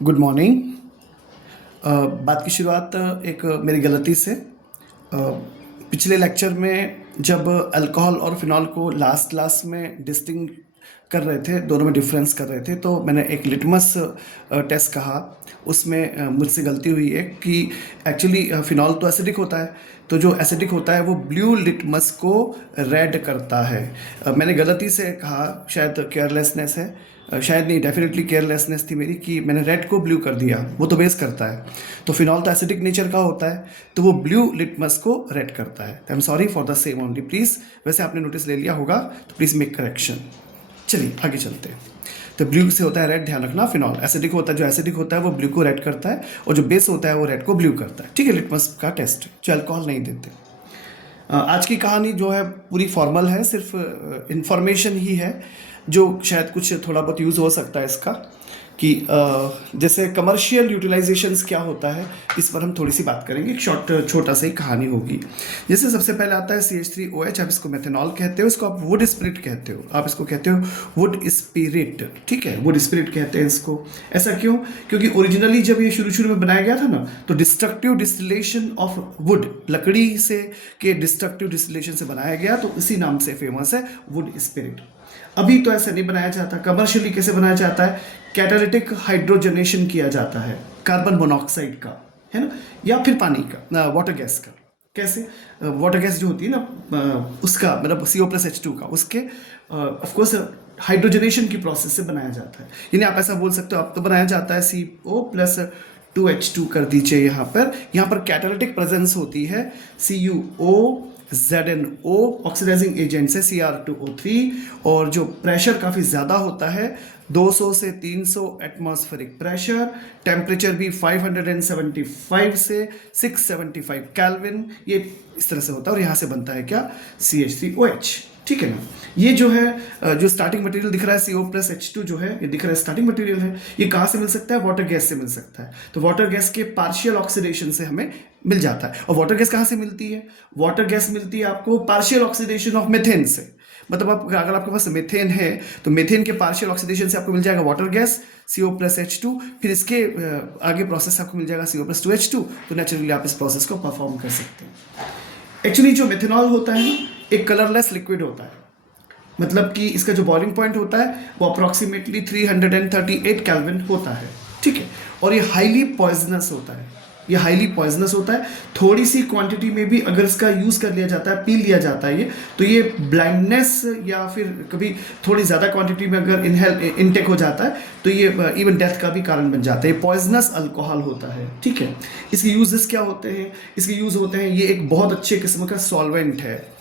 Good morning. बात की शुरुआत एक मेरी गलती से पिछले लेक्चर में जब अल्कोहल और फिनॉल को लास्ट लास्ट में डिस्टिंग कर रहे थे, दोनों में डिफरेंस कर रहे थे, तो मैंने एक लिटमस टेस्ट कहा। उसमें मुझसे गलती हुई है कि एक्चुअली फिनॉल तो एसिडिक होता है, तो जो एसिडिक होता है वो ब्लू लिटमस को रेड करता है। मैंने गलती से कहा, शायद केयरलेसनेस है, शायद नहीं, डेफिनेटली केयरलेसनेस थी मेरी कि मैंने रेड को ब्लू कर दिया। वो तो बेस करता है, तो फिनॉल तो एसिडिक नेचर का होता है, तो वो ब्लू लिटमस को रेड करता है। I am sorry for the same only, please. वैसे आपने नोटिस ले लिया होगा, तो प्लीज़ मेक करेक्शन। चलिए आगे चलते हैं। तो ब्लू से होता है रेड, ध्यान रखना। फिनॉल एसिडिक होता है, जो एसिडिक होता है वो ब्लू को रेड करता है, और जो बेस होता है वो रेड को ब्लू करता है। ठीक है, लिटमस का टेस्ट, जो अल्कोहल नहीं देते। आज की कहानी जो है पूरी फॉर्मल है, सिर्फ इंफॉर्मेशन ही है, जो शायद कुछ थोड़ा बहुत यूज़ हो सकता है इसका, कि जैसे कमर्शियल यूटिलाइजेशंस क्या होता है, इस पर हम थोड़ी सी बात करेंगे। एक छोटा सा ही कहानी होगी। जैसे सबसे पहले आता है CH3OH, आप इसको मेथनॉल कहते हो, इसको आप वुड स्पिरिट कहते हो, आप इसको कहते हो वुड स्पिरिट। ठीक है, वुड स्पिरिट कहते हैं इसको। ऐसा क्यों? क्योंकि ओरिजिनली जब ये शुरू में बनाया गया था ना, तो डिस्ट्रक्टिव डिस्टिलेशन ऑफ वुड, लकड़ी से के डिस्ट्रक्टिव डिस्टिलेशन से बनाया गया, तो इसी नाम से फेमस है वुड स्पिरिट। अभी तो ऐसा नहीं बनाया जाता। कमर्शियली कैसे बनाया जाता है? कैटालिटिक हाइड्रोजनेशन किया जाता है कार्बन मोनोऑक्साइड का, है ना, या फिर पानी का, वाटर गैस का। कैसे? वाटर गैस जो होती है ना, उसका मतलब CO+H2 का, उसके ऑफकोर्स हाइड्रोजनेशन की प्रोसेस से बनाया जाता है। यानी आप ऐसा बोल सकते हो, अब तो बनाया जाता है CO+2H2 कर दीजिए। यहाँ पर कैटालिटिक प्रेजेंस होती है CuO ZnO, ऑक्सीडाइजिंग एजेंट से Cr2O3, और जो प्रेशर काफ़ी ज़्यादा होता है, 200 से 300 एटमॉस्फेरिक प्रेशर, टेम्परेचर भी 575 से 675 केल्विन, ये इस तरह से होता है, और यहाँ से बनता है क्या? CH3OH। ठीक है ना। ये जो है, जो स्टार्टिंग मटेरियल दिख रहा है CO+H2 जो है, ये दिख रहा है स्टार्टिंग मटेरियल है। ये कहाँ से मिल सकता है? वाटर गैस से मिल सकता है। तो वाटर गैस के पार्शियल ऑक्सीडेशन से हमें मिल जाता है। और वाटर गैस कहाँ से मिलती है? वाटर गैस मिलती है आपको पार्शियल ऑक्सीडेशन ऑफ मेथेन से। मतलब अगर आपके पास मेथेन है, तो मेथेन के पार्शियल ऑक्सीडेशन से आपको मिल जाएगा वाटर गैस CO+H2, फिर इसके आगे प्रोसेस आपको मिल जाएगा CO+2H2, तो नेचुरली आप इस प्रोसेस को परफॉर्म कर सकते हैं। एक्चुअली जो मेथनॉल होता है ना, एक कलरलेस लिक्विड होता है। मतलब कि इसका जो बॉइलिंग पॉइंट होता है वो अप्रॉक्सीमेटली 338 केल्विन होता है। ठीक है, और ये हाईली पॉइजनस होता है। ये हाईली पॉइजनस होता है। थोड़ी सी क्वांटिटी में भी अगर इसका यूज़ कर लिया जाता है, पी लिया जाता है ये, तो ये ब्लाइंडनेस, या फिर कभी थोड़ी ज़्यादा क्वांटिटी में अगर इनटेक हो जाता है, तो ये इवन डेथ का भी कारण बन जाता है। ये पॉइजनस अल्कोहल होता है। ठीक है, इसके यूजेस क्या होते हैं? इसके यूज़ होते हैं, ये एक बहुत अच्छे किस्म का सॉल्वेंट है।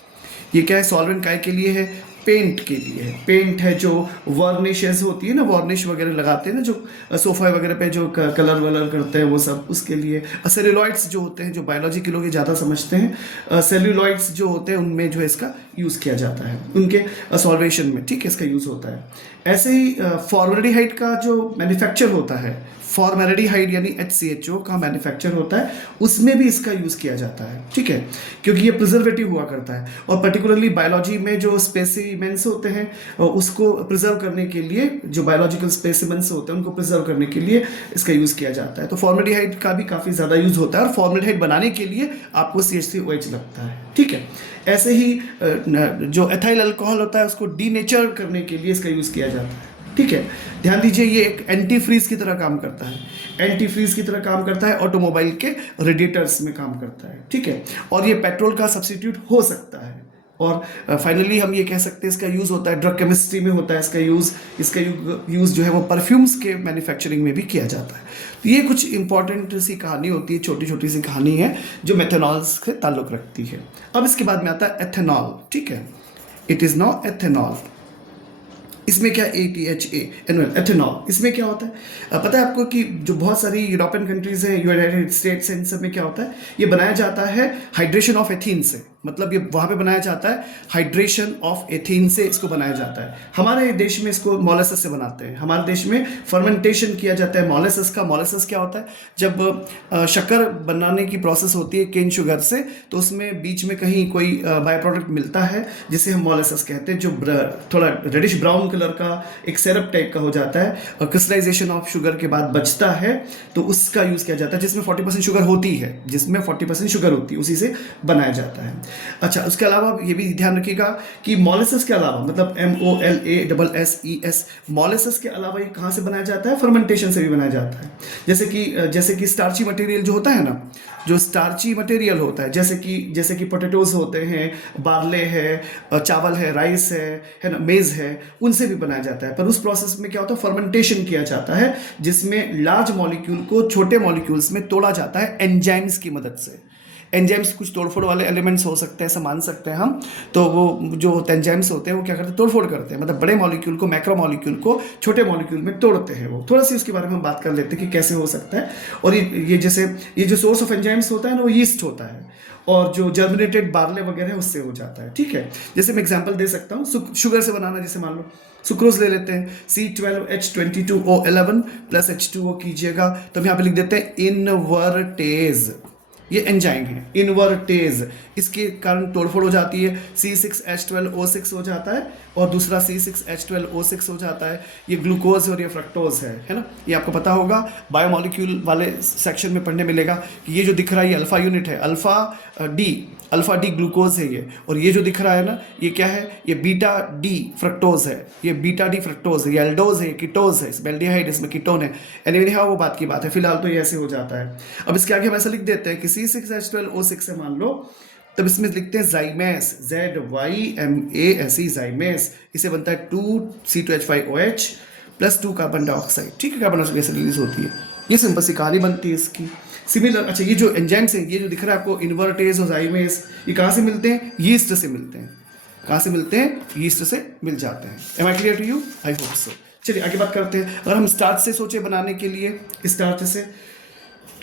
ये क्या है? सॉल्वेंट काय के लिए है? पेंट के लिए है। पेंट है, जो वार्निशेस होती है ना, वार्निश वगैरह लगाते हैं ना, जो सोफा वगैरह पे जो कलर वलर करते हैं, वो सब उसके लिए। सेल्यूलॉइड्स जो होते हैं, जो बायोलॉजी के लोग ज़्यादा समझते हैं, सेल्यूलॉइड्स जो होते हैं उनमें जो है इसका यूज़ किया जाता है, उनके सॉल्वेशन में। ठीक है, इसका यूज़ होता है। ऐसे ही फॉर्मल्डिहाइड का जो मैन्युफैक्चर होता है, फॉर्मल्डिहाइड यानी HCHO का मैन्युफैक्चर होता है, उसमें भी इसका यूज़ किया जाता है। ठीक है, क्योंकि ये प्रिजर्वेटिव हुआ करता है, और पर्टिकुलरली बायोलॉजी में जो स्पेसिमेंस होते हैं, उसको प्रिजर्व करने के लिए, जो बायोलॉजिकल स्पेसिमेंस होते हैं उनको प्रिजर्व करने के लिए इसका यूज़ किया जाता है। तो फॉर्मल्डिहाइड का भी काफ़ी ज़्यादा यूज़ होता है, और फॉर्मल्डिहाइड बनाने के लिए आपको CH3OH लगता है। ठीक है, ऐसे ही जो एथाइल अल्कोहल होता है, उसको डीनेचर करने के लिए इसका यूज़ किया जाता है। ठीक है, ध्यान दीजिए, ये एक एंटी फ्रीज की तरह काम करता है। एंटी फ्रीज की तरह काम करता है, ऑटोमोबाइल के रेडिएटर्स में काम करता है। ठीक है, और ये पेट्रोल का सब्स्टिट्यूट हो सकता है। और फाइनली हम ये कह सकते हैं इसका यूज़ होता है ड्रग केमिस्ट्री में, होता है इसका यूज़ जो है वो परफ्यूम्स के मैन्युफैक्चरिंग में भी किया जाता है। तो ये कुछ इंपॉर्टेंट सी कहानी होती है, छोटी छोटी सी कहानी है, जो मेथनॉल से ताल्लुक़ रखती है। अब इसके बाद में आता है एथेनॉल। ठीक है, इट इज़ नॉट एथेनॉल। इसमें क्या ATHA एथेनॉल, इसमें क्या होता है? पता है आपको कि जो बहुत सारी यूरोपियन कंट्रीज हैं, यूनाइटेड स्टेट्स, इन सब में क्या होता है? ये बनाया जाता है हाइड्रेशन ऑफ एथीन से। मतलब ये वहाँ पे बनाया जाता है हाइड्रेशन ऑफ एथीन से, इसको बनाया जाता है। हमारे देश में इसको मोलेसेस से बनाते हैं। हमारे देश में फर्मेंटेशन किया जाता है मोलेसेस का। मोलेसेस क्या होता है? जब शक्कर बनाने की प्रोसेस होती है केन शुगर से, तो उसमें बीच में कहीं कोई बाय प्रोडक्ट मिलता है, जिसे हम मोलेसेस कहते हैं, जो थोड़ा रेडिश ब्राउन कलर का एक सिरप टाइप का हो जाता है और क्रिस्टलाइजेशन ऑफ शुगर के बाद बचता है, तो उसका यूज़ किया जाता है, जिसमें 40% शुगर होती है, जिसमें 40% शुगर होती है, उसी से बनाया जाता है। अच्छा, उसके अलावा ये भी ध्यान रखिएगा कि मॉलिसस के अलावा, मतलब MOLASSES, मॉलिसस के अलावा ये कहाँ से बनाया जाता है? फर्मेंटेशन से भी बनाया जाता है। जैसे कि स्टार्ची मटेरियल जो होता है ना, जो स्टार्ची मटेरियल होता है, जैसे कि पोटैटोज होते हैं, बार्ले है, चावल है, राइस है ना, मेज है, उनसे भी बनाया जाता है। पर उस प्रोसेस में क्या होता है? फर्मेंटेशन किया जाता है, जिसमें लार्ज मॉलिक्यूल को छोटे मॉलिक्यूल्स में तोड़ा जाता है एंजाइम्स की मदद से। एंजाइम्स कुछ तोड़फोड़ वाले एलिमेंट्स हो सकते हैं, ऐसा मान सकते हैं हम। तो वो जो एंजाइम्स होते हैं वो क्या करते हैं? तोड़फोड़ करते हैं, मतलब बड़े मॉलिक्यूल को, मैक्रो मॉलिक्यूल को छोटे मॉलिक्यूल में तोड़ते हैं। वो थोड़ा सी उसके बारे में हम बात कर लेते हैं कि कैसे हो सकता है। और ये जो सोर्स ऑफ एंजाइम्स होता है ना, वो यीस्ट होता है, और जो जर्मिनेटेड बार्ले वगैरह है उससे हो जाता है। ठीक है, जैसे मैं एग्जांपल दे सकता हूँ शुगर से बनाना। जैसे मान लो सुक्रोज ले लेते हैं, C12H22O11 प्लस H2O कीजिएगा, तो हम यहाँ पे लिख देते हैं इनवर्टेज। ये एंजाइम है, इनवर्टेज, इसके कारण तोड़फोड़ हो जाती है, C6H12O6 हो जाता है, और दूसरा C6H12O6 हो जाता है। ये ग्लूकोज और ये फ्रक्टोज है ना। ये आपको पता होगा, बायोमॉलिक्यूल वाले सेक्शन में पढ़ने मिलेगा कि ये जो दिख रहा है ये अल्फा यूनिट है, अल्फा डी ग्लूकोज है ये, और ये जो दिख रहा है ना, ये क्या है? ये बीटा डी फ्रक्टोज है, ये बीटा डी फ्रक्टोज है, ये एल्डोज है, कीटोज है, इसमें एल्डिहाइड, इसमें कीटोन है। एनीवे, हाँ वो बात की बात है, फिलहाल तो ये ऐसे हो जाता है। अब इसके आगे हम ऐसा लिख देते हैं कि C6H12O6 है मान लो, तब इसमें लिखते हैं जाइमेस, ZYMASE, जाइमेस। इसे बनता है 2C2H5OH प्लस 2 कार्बन डाइऑक्साइड। ठीक है, कार्बन डाइऑक्साइड गैस रिलीज होती है। ये सिंपल सी कहानी बनती है इसकी। सिमिलर, अच्छा, ये जो एंजाइम्स हैं, ये जो दिख रहा है आपको, इन्वर्टेज और जाइमेस, ये कहाँ से मिलते हैं? यीस्ट से मिलते हैं। कहाँ से मिलते हैं? यीस्ट से मिल जाते हैं। Am I clear to you? I hope so. चलिए आगे बात करते हैं। अगर हम स्टार्च से सोचे बनाने के लिए, स्टार्च से,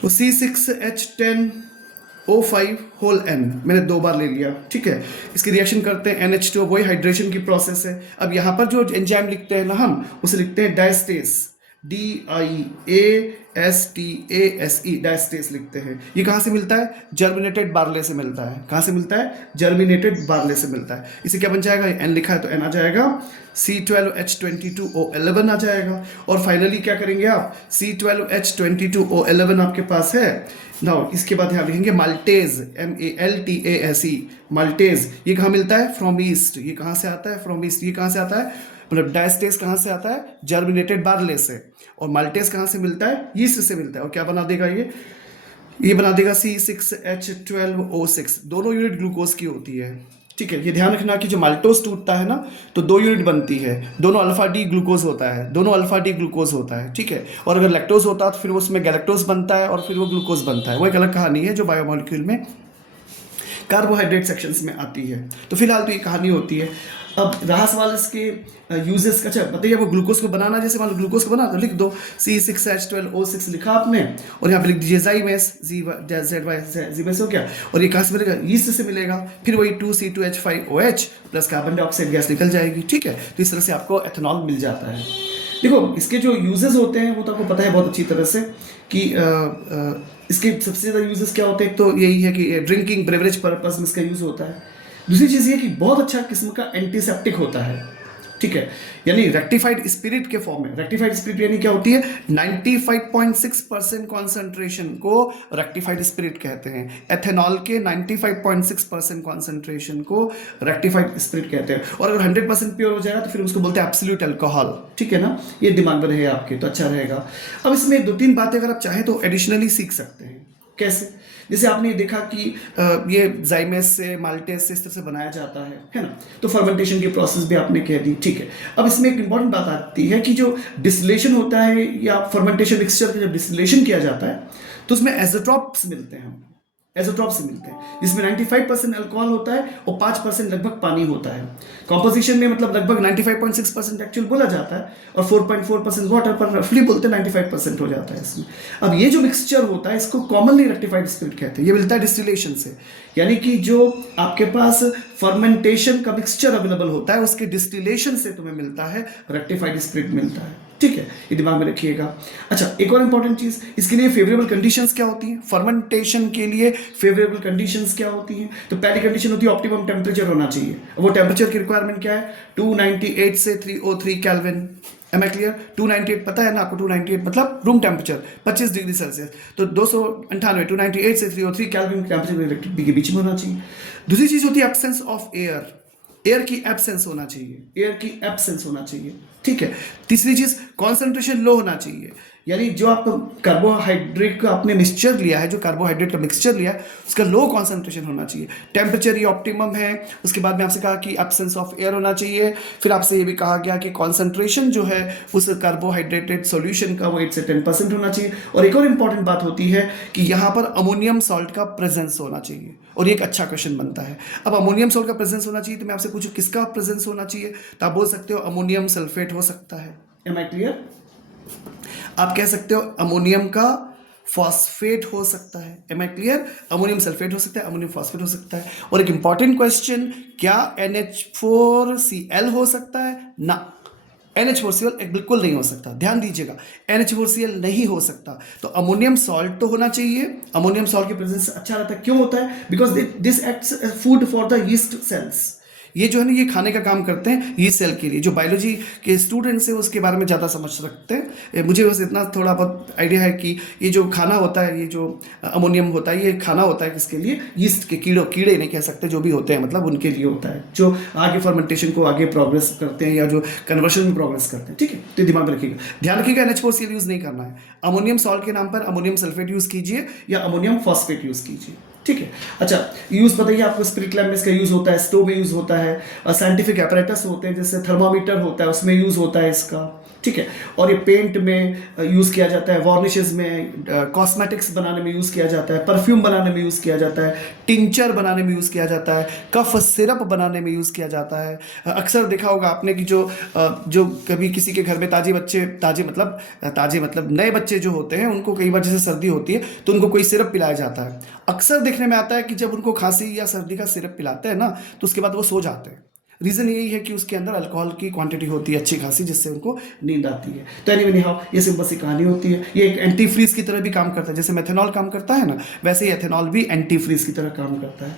तो C6H10O5 होल N मैंने 2 बार ले लिया। ठीक है, इसकी रिएक्शन करते हैं NH2, वही हाइड्रेशन की प्रोसेस है। अब यहाँ पर जो एंजाइम लिखते हैं ना हम, उसे लिखते हैं डायस्टेस, DIASTASE, डायस्टेस लिखते हैं। ये कहाँ से मिलता है? जर्मिनेटेड बार्ले से मिलता है। कहाँ से मिलता है? जर्मिनेटेड बार्ले से मिलता है। इसे क्या बन जाएगा? N लिखा है तो N आ जाएगा, C12H22O11 आ जाएगा। और फाइनली क्या करेंगे आप? C12H22O11 आपके पास है नाउ। इसके बाद यहाँ लिखेंगे माल्टेज, MALTASE, माल्टेज। ये कहाँ मिलता है? From east. ये कहाँ से आता है? From east. ये कहाँ से आता है? मतलब डायस्टेस कहाँ से आता है? जर्मिनेटेड बार्ले से। और माल्टेज कहाँ से मिलता है? यीस्ट से मिलता है। और क्या बना देगा ये बना देगा C6H12O6। दोनों यूनिट ग्लूकोज की होती है। ठीक है, ये ध्यान रखना कि जो माल्टोज टूटता है ना, तो 2 यूनिट बनती है, दोनों अल्फा डी ग्लूकोज होता है, दोनों अल्फा डी ग्लूकोज होता है। ठीक है, और अगर लैक्टोज होता है तो फिर उसमें गैलेक्टोज बनता है और फिर वो ग्लूकोज बनता है। वो एक अलग कहानी है जो बायोमॉलिक्यूल में कार्बोहाइड्रेट सेक्शंस में आती है। तो फिलहाल तो ये कहानी होती है। अब रहा सवाल इसके यूजेस का। अच्छा बताइए, वो ग्लूकोज को बनाना, जैसे मान लो ग्लूकोज को बना तो लिख दो C6H12O6 लिखा आपने, और यहाँ पे लिख दीजिए जाइमेस, जीमेस हो गया। और ये कहाँ से मिलेगा? यीस्ट से मिलेगा। फिर वही 2C2H5OH plus carbon dioxide gas निकल जाएगी। ठीक है, तो इस तरह से आपको एथेनॉल मिल जाता है। देखो, इसके जो यूजेस होते हैं वो तो आपको पता है बहुत अच्छी तरह से कि इसके सबसे ज़्यादा यूजेस क्या होते हैं। तो यही है कि ड्रिंकिंग ब्रेवरेज पर्पस में इसका यूज़ होता है। दूसरी चीज़ ये कि बहुत अच्छा किस्म का एंटीसेप्टिक होता है। ठीक है, यानी रेक्टिफाइड स्पिरिट के फॉर्म में। रेक्टिफाइड स्पिरिट यानी क्या होती है? 95.6% कॉन्सेंट्रेशन को रेक्टिफाइड स्पिरिट कहते हैं। एथेनॉल के 95.6% कॉन्सेंट्रेशन को रेक्टिफाइड स्पिरिट कहते हैं। और अगर 100% प्योर हो जाएगा तो फिर उसको बोलते हैं एब्सोल्यूट अल्कोहल। ठीक है ना, ये दिमाग में रहे आपके तो अच्छा रहेगा। अब इसमें 2-3 बातें अगर आप चाहें तो एडिशनली सीख सकते हैं। कैसे? जैसे आपने देखा कि ये जाइमेस से, माल्टेज से इस तरह से बनाया जाता है ना। तो फर्मेंटेशन की प्रोसेस भी आपने कह दी। ठीक है, अब इसमें एक इंपॉर्टेंट बात आती है कि जो डिस्टिलेशन होता है या फर्मेंटेशन मिक्सचर का जब डिस्टिलेशन किया जाता है तो उसमें एज़ोट्रॉप्स मिलते हैं, एज़ोट्रॉप से मिलते हैं, जिसमें 95% अल्कोहल होता है और 5% लगभग पानी होता है। कॉम्पोजिशन में मतलब लगभग 95.6% एक्चुअल बोला जाता है और 4.4% वाटर, पर रफली बोलते हैं 95% हो जाता है इसमें। अब ये जो मिक्सचर होता है इसको कॉमनली रेक्टिफाइड स्पिरिट कहते हैं। ये मिलता है डिस्टिलेशन से, यानी कि जो आपके पास फर्मेंटेशन का मिक्सचर अवेलेबल होता है उसके डिस्टिलेशन से तुम्हें मिलता है रेक्टिफाइड स्पिरिट मिलता है। ठीक है, ये दिमाग में रखिएगा। अच्छा, एक और इंपॉर्टेंट चीज़, इसके लिए फेवरेबल कंडीशंस क्या होती हैं? फर्मेंटेशन के लिए फेवरेबल कंडीशंस क्या होती हैं? तो पहली कंडीशन होती है ऑप्टिमम टेम्परेचर होना चाहिए। वो टेम्परेचर की रिक्वायरमेंट क्या है? 298 से 303 केल्विन। M I clear? 298 पता है ना आपको? 298 मतलब रूम टेम्परेचर 25 डिग्री सेल्सियस। तो 298 से 303 केल्विन टेम्परेचर के बीच में होना चाहिए। दूसरी चीज़ होती है एब्सेंस ऑफ एयर। एयर की एब्सेंस होना चाहिए, एयर की एब्सेंस होना चाहिए, ठीक है। तीसरी चीज, कॉन्सेंट्रेशन लो होना चाहिए, यानी जो आप कार्बोहाइड्रेट का आपने मिक्सचर लिया है, जो कार्बोहाइड्रेट का मिक्सचर लिया है, उसका लो कॉन्सेंट्रेशन होना चाहिए। टेम्परेचर ये ऑप्टिमम है। उसके बाद में आपसे कहा कि एब्सेंस ऑफ एयर होना चाहिए। फिर आपसे ये भी कहा गया कि कॉन्सेंट्रेशन जो है उस कार्बोहाइड्रेटेड सॉल्यूशन का वो 8 से 10% होना चाहिए। और एक और इंपॉर्टेंट बात होती है कि यहाँ पर अमोनियम सॉल्ट का प्रेजेंस होना चाहिए। और ये एक अच्छा क्वेश्चन बनता है। अब अमोनियम सॉल्ट का प्रेजेंस होना चाहिए, तो मैं आपसे पूछूं किसका प्रेजेंस होना चाहिए? तो आप बोल सकते हो अमोनियम सल्फेट हो सकता है। Am I clear? आप कह सकते हो अमोनियम का फॉस्फेट हो सकता है। Am I clear? Ammonium sulphate हो सकता है, अमोनियम फॉस्फेट हो सकता है। और एक इंपॉर्टेंट क्वेश्चन, क्या NH4Cl हो सकता है? ना, NH4Cl बिल्कुल नहीं हो सकता। ध्यान दीजिएगा, NH4Cl नहीं हो सकता। तो अमोनियम सॉल्ट तो होना चाहिए। अमोनियम सॉल्ट की प्रेजेंस अच्छा रहता है। क्यों होता है? Because this acts food for the yeast cells. ये जो है ना, ये खाने का काम करते हैं ये सेल के लिए। जो बायोलॉजी के स्टूडेंट्स हैं उसके बारे में ज़्यादा समझ रखते हैं। मुझे बस इतना थोड़ा बहुत आइडिया है कि ये जो खाना होता है, ये जो अमोनियम होता है, ये खाना होता है किसके लिए? यीस्ट के कीड़े नहीं कह सकते, जो भी होते हैं, मतलब उनके लिए होता है, जो आगे फर्मेंटेशन को आगे प्रोग्रेस करते हैं या जो कन्वर्शन में प्रोग्रेस करते हैं, ठीक है। तो दिमाग में रखिएगा, ध्यान रखिएगा, NH4Cl यूज़ नहीं करना है। अमोनियम सॉल्ट के नाम पर अमोनियम सल्फेट यूज़ कीजिए या अमोनियम फॉस्फेट यूज़ कीजिए, ठीक है। अच्छा, यूज बताइए आपको। स्पिरिट लैम्प में इसका यूज होता है, स्टोव में यूज होता है, साइंटिफिक एपरेटस होते हैं जैसे थर्मामीटर होता है, उसमें यूज होता है इसका, ठीक है। और ये पेंट में यूज किया जाता है, वार्निशेस में, कॉस्मेटिक्स बनाने में यूज किया जाता है, परफ्यूम बनाने में यूज किया जाता है, टिंचर बनाने में यूज किया जाता है, कफ सिरप बनाने में यूज किया जाता है। अक्सर देखा होगा आपने कि जो कभी किसी के घर में ताजे मतलब नए बच्चे जो होते हैं, उनको कई बार जैसे सर्दी होती है तो उनको कोई सिरप पिलाया जाता है। अक्सर देखने में आता है कि जब उनको खांसी या सर्दी का सिरप पिलाते हैं ना, तो उसके बाद वो सो जाते हैं। रीज़न यही है कि उसके अंदर अल्कोहल की क्वांटिटी होती है अच्छी खासी, जिससे उनको नींद आती है। तो एनीवे हाउ, ये सिंपल सी कहानी होती है। ये एक एंटी फ्रीज की तरह भी काम करता है, जैसे मेथनॉल काम करता है ना, वैसे ही एथेनॉल भी एंटी फ्रीज की तरह काम करता है।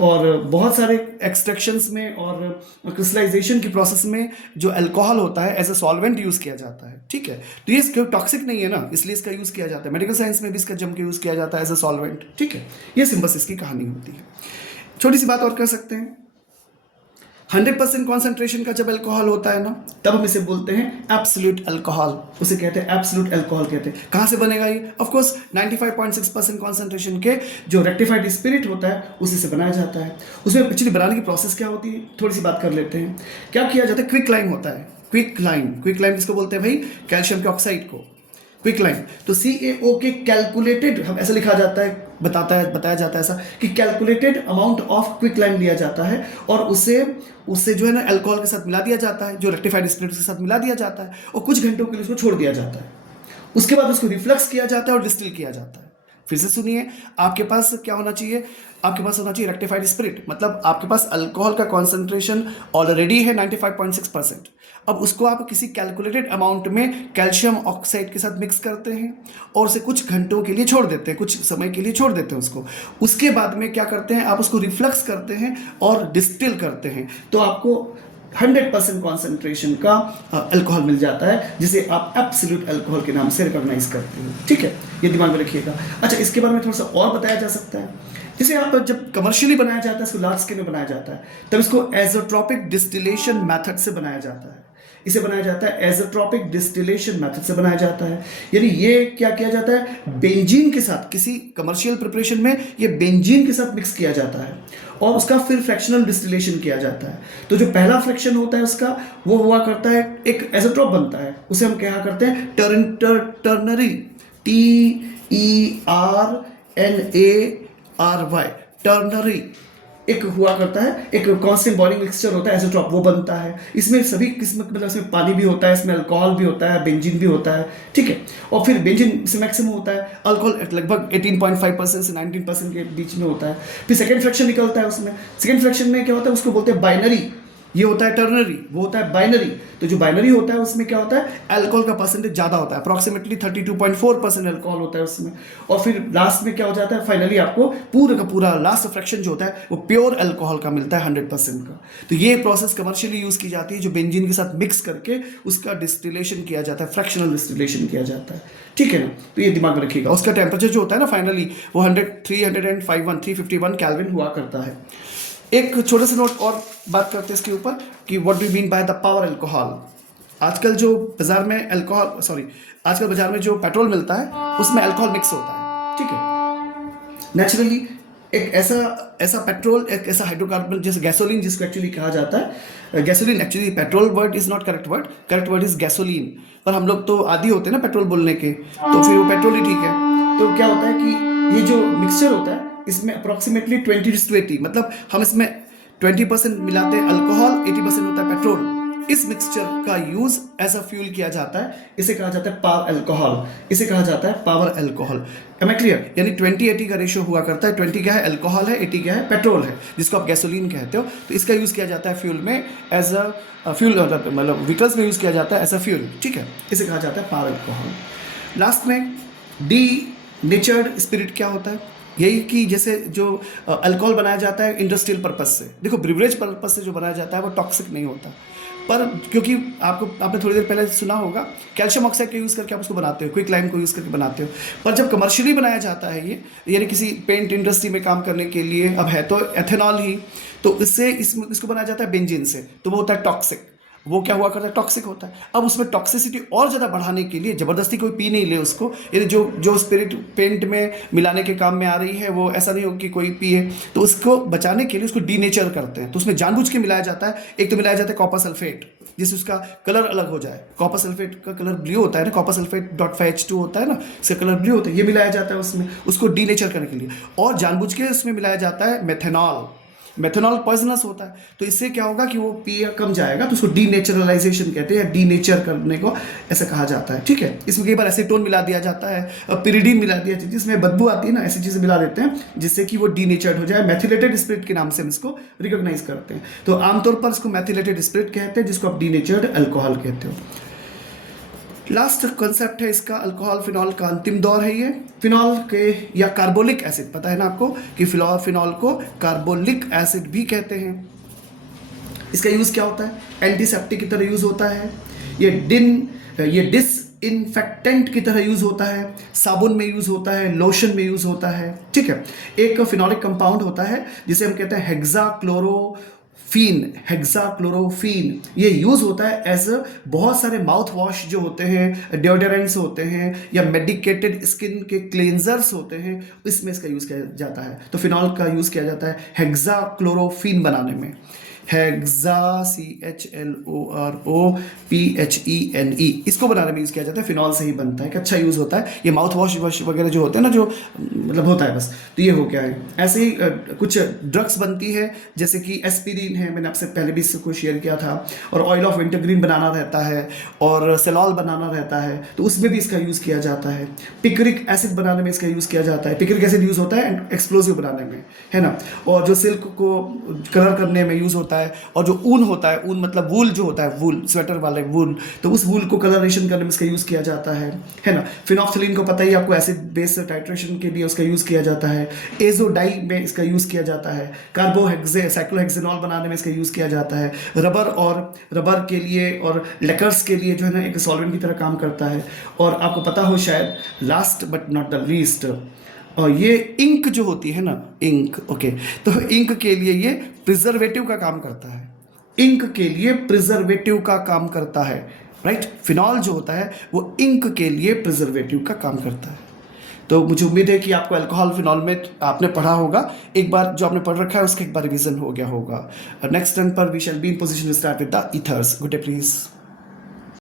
और बहुत सारे एक्सट्रैक्शंस में और क्रिस्टलाइजेशन की प्रोसेस में जो अल्कोहल होता है एज अ सॉल्वेंट यूज़ किया जाता है, ठीक है। तो ये टॉक्सिक नहीं है ना, इसलिए इसका यूज़ किया जाता है। मेडिकल साइंस में भी इसका जम के यूज़ किया जाता है एज अ सॉल्वेंट, ठीक है। ये सिंपल सी इसकी कहानी होती है। छोटी सी बात और कर सकते हैं, 100% कॉन्सेंट्रेशन का जब अल्कोहल होता है ना, तब हम इसे बोलते हैं एब्सोल्यूट अल्कोहल। उसे कहते हैं एब्सोल्यूट अल्कोहल कहते हैं। कहाँ से बनेगा ये? ऑफ कोर्स 95.6% कॉन्सेंट्रेशन के जो रेक्टिफाइड स्पिरिट होता है उसी से बनाया जाता है। उसमें एक्चुअली बनाने की प्रोसेस क्या होती है, थोड़ी सी बात कर लेते हैं। क्या किया जाता है? क्विक लाइम होता है। क्विक लाइम किसको बोलते हैं भाई? कैल्शियम के ऑक्साइड को, क्विक लाइम। तो CaO के कैलकुलेटेड, हम ऐसा लिखा जाता है, बताया जाता है ऐसा कि calculated amount of quick lime लिया जाता है और उससे जो है ना अल्कोहल के साथ मिला दिया जाता है, जो रेक्टिफाइड स्पिरिट के साथ मिला दिया जाता है, और कुछ घंटों के लिए उसको छोड़ दिया जाता है। उसके बाद उसको रिफ्लक्स किया जाता है और डिस्टिल किया जाता है। फिर से सुनिए, आपके पास क्या होना चाहिए? आपके पास होना चाहिए रेक्टिफाइड स्पिरिट, मतलब आपके पास अल्कोहल का कॉन्सेंट्रेशन ऑलरेडी है 95.6%। अब उसको आप किसी कैलकुलेटेड अमाउंट में कैल्शियम ऑक्साइड के साथ मिक्स करते हैं और उसे कुछ घंटों के लिए छोड़ देते हैं, कुछ समय के लिए छोड़ देते हैं उसको। उसके बाद में क्या करते हैं? आप उसको रिफ्लक्स करते हैं और डिस्टिल करते हैं, तो आपको 100% कॉन्सेंट्रेशन का अल्कोहल मिल जाता है, जिसे आप एब्सोल्यूट अल्कोहल के नाम से रिकॉग्नाइज करते हैं, ठीक है। ये दिमाग में रखिएगा। अच्छा, इसके बारे में थोड़ा सा और बताया जा सकता है। जैसे आप जब कमर्शियली बनाया जाता है, इसको लार्ज स्केल में बनाया जाता है, तब इसको एज़ोट्रोपिक डिस्टिलेशन मेथड से बनाया जाता है। इसे बनाया जाता है एज़ोट्रोपिक डिस्टिलेशन मेथड से बनाया जाता है। यानी ये क्या किया जाता है? बेंजीन के साथ, किसी कमर्शियल प्रिपरेशन में ये बेंजीन के साथ मिक्स किया जाता है और उसका फिर फ्रैक्शनल डिस्टिलेशन किया जाता है। तो जो पहला फ्रैक्शन होता है उसका, वो हुआ करता है, एक एज़ोट्रोप बनता है, उसे हम क्या करते हैं? टर्नरी, TERNARY, टर्नरी एक हुआ करता है, एक कांस्टेंट बॉइलिंग मिक्सचर होता है, एज़ोट्रोप, वो बनता है। इसमें सभी किस्म, मतलब इसमें पानी भी होता है, इसमें अल्कोहल भी होता है, बेंजीन भी होता है, ठीक है। और फिर बेंजीन से मैक्सिमम होता है, अल्कोहल लगभग 18.5% से 19% के बीच में होता है। फिर सेकेंड फ्रैक्शन निकलता है उसमें। सेकेंड फ्रैक्शन में क्या होता है? उसको बोलते हैं बाइनरी, ये होता है टर्नरी, वो होता है बाइनरी। तो जो बाइनरी होता है उसमें क्या होता है, अल्कोहल का परसेंटेज ज़्यादा होता है, अप्रॉक्सीमेटली 32.4% अल्कोहल होता है उसमें। और फिर लास्ट में क्या हो जाता है, फाइनली आपको पूरा का पूरा लास्ट फ्रैक्शन जो होता है वो प्योर अल्कोहल का मिलता है 100% का। तो ये प्रोसेस कमर्शियली यूज़ की जाती है, जो बेंजीन के साथ मिक्स करके उसका डिस्टिलेशन किया जाता है, फ्रैक्शनल डिस्टिलेशन किया जाता है, ठीक है ना। तो ये दिमाग में रखिएगा। उसका टेम्परेचर जो होता है ना फाइनली वो 351 केल्विन हुआ करता है। एक छोटा सा नोट और बात करते हैं इसके ऊपर कि what do mean by the power alcohol. आजकल जो बाजार में आजकल बाजार में जो पेट्रोल मिलता है उसमें अल्कोहल मिक्स होता है, ठीक है। नेचुरली एक ऐसा पेट्रोल, एक ऐसा हाइड्रोकार्बन जैसे गैसोलीन जिसको एक्चुअली कहा जाता है, gasoline actually petrol word is not correct word is gasoline, पर हम लोग तो आदी होते हैं ना पेट्रोल बोलने के, तो फिर वो पेट्रोल ही ठीक है। तो क्या होता है कि ये जो मिक्सचर होता है इसमें अप्रॉक्सीमेटली 20:80, मतलब हम इसमें 20% मिलाते हैं अल्कोहल, 80% होता है पेट्रोल। इस मिक्सचर का यूज एज अ फ्यूल किया जाता है, इसे कहा जाता है पावर अल्कोहल, इसे कहा जाता है power alcohol. Am I clear? यानी 20-80 का रेशियो हुआ करता है, 20 क्या है अल्कोहल है, 80 क्या है पेट्रोल है, जिसको आप गैसोलीन कहते हो। तो इसका यूज किया जाता है फ्यूल में एज अ फ्यूल, मतलब व्हीकल्स में यूज किया जाता है एज अ फ्यूल, ठीक है। इसे कहा जाता है पावर अल्कोहल। लास्ट में डी नेचर्ड स्पिरिट क्या होता है, यही कि जैसे जो अल्कोहल बनाया जाता है इंडस्ट्रियल पर्पस से, देखो ब्रिवरेज पर्पस से जो बनाया जाता है वो टॉक्सिक नहीं होता, पर क्योंकि आपने थोड़ी देर पहले सुना होगा कैल्शियम ऑक्साइड का यूज़ करके आप उसको बनाते हो, क्विक लाइम को यूज़ करके बनाते हो। पर जब कमर्शियली बनाया जाता है ये, यानी किसी पेंट इंडस्ट्री में काम करने के लिए, अब है तो एथेनॉल ही, तो इसको बनाया जाता है बेंजीन से, तो वो होता है टॉक्सिक। वो क्या हुआ करता है, टॉक्सिक होता है। अब उसमें टॉक्सिसिटी और ज़्यादा बढ़ाने के लिए ज़बरदस्ती कोई पी नहीं ले उसको, यानी जो स्पिरिट पेंट में मिलाने के काम में आ रही है वो ऐसा नहीं हो कि कोई पिए, तो उसको बचाने के लिए उसको डीनेचर करते हैं। तो उसमें जानबूझ के मिलाया जाता है। एक तो मिलाया जाता है कॉपर सल्फेट, जिससे उसका कलर अलग हो जाए। कॉपर सल्फेट का कलर ब्लू होता है ना, कॉपर सल्फेट .H2 होता है ना, इसका कलर ब्लू होता है, ये मिलाया जाता है उसमें, उसको डीनेचर करने के लिए। और जानबूझ के उसमें मिलाया जाता है मेथेनॉल। मेथेनॉल पॉइजनस होता है, तो इससे क्या होगा कि वो पिया कम जाएगा, तो उसको डीनेचुरलाइजेशन कहते हैं, या डीनेचर करने को ऐसा कहा जाता है, ठीक है। इसमें कई बार एसीटोन मिला दिया जाता है, पिरिडीन मिला दिया जाता है, जिसमें बदबू आती है ना, ऐसी चीज़ें मिला देते हैं जिससे कि वो डीनेचर्ड हो जाए। मैथिलेटेड स्पिरिट के नाम से हम इसको रिकॉग्नाइज करते हैं। तो आमतौर पर इसको मैथिलेटेड स्पिरिट कहते हैं, जिसको आप डीनेचर्ड अल्कोहल कहते हो। लास्ट कॉन्सेप्ट है इसका, अल्कोहल फिनॉल का अंतिम दौर है ये। फिनॉल के या कार्बोलिक एसिड, पता है ना आपको कि फिनॉल को कार्बोलिक एसिड भी कहते हैं। इसका यूज़ क्या होता है, एंटीसेप्टिक की तरह यूज़ होता है, ये डिसइंफेक्टेंट की तरह यूज़ होता है, साबुन में यूज़ होता है, लोशन में यूज़ होता है, ठीक है। एक फिनॉलिक कंपाउंड होता है जिसे हम कहते हैं हेक्साक्लोरोफीन। ये यूज होता है एज बहुत सारे माउथ वॉश जो होते हैं, डिओडोरेंट्स होते हैं, या मेडिकेटेड स्किन के क्लेंजर्स होते हैं, इसमें इसका यूज किया जाता है। तो फिनॉल का यूज किया जाता है हेक्साक्लोरोफीन बनाने में। CHLOROPHENE, इसको बनाने में यूज़ किया जाता है, फिनॉल से ही बनता है, कि अच्छा यूज़ होता है। ये माउथ वॉश वगैरह जो होते हैं ना, जो मतलब होता है बस, तो ये हो गया है। ऐसे ही कुछ ड्रग्स बनती है, जैसे कि एस्पिरिन है, मैंने आपसे पहले भी इसको शेयर किया था, और ऑयल ऑफ विंटरग्रीन बनाना रहता है, और सेलॉल बनाना रहता है, तो उसमें भी इसका यूज़ किया जाता है। पिक्रिक एसिड बनाने में इसका यूज़ किया जाता है। पिक्रिक एसिड यूज़ होता है एक्सप्लोजिव बनाने में, है ना। और जो सिल्क को कलर करने में यूज़ होता है, और जो ऊन होता है, ऊन मतलब वूल जो होता है, वूल स्वेटर वाले वूल, तो उस वूल को कलरेशन करने में इसका यूज़ किया जाता है ना। फिनॉक्सिलिन को पता ही आपको, एसिड बेस टाइट्रेशन के लिए उसका यूज़ किया जाता है। एजोडाई में इसका यूज़ किया जाता है। साइक्लोहेक्सेनॉल बनाने में इसका यूज़ किया जाता है। रबर के लिए और लेकर्स के लिए जो है ना, एक सॉल्वेंट की तरह काम करता है। और आपको पता हो शायद, last but not the least, और ये इंक जो होती है ना, इंक, ओके, तो इंक के लिए ये प्रिजर्वेटिव का काम करता है। इंक के लिए प्रिजर्वेटिव का काम करता है, राइट। फिनॉल जो होता है वो इंक के लिए प्रिजर्वेटिव का काम करता है। तो मुझे उम्मीद है कि आपको अल्कोहल फिनॉल में आपने पढ़ा होगा, एक बार जो आपने पढ़ रखा है उसका एक बार रिवीजन हो गया होगा। नेक्स्ट टर्न पर we shall be in position to start with the ethers. Good day please.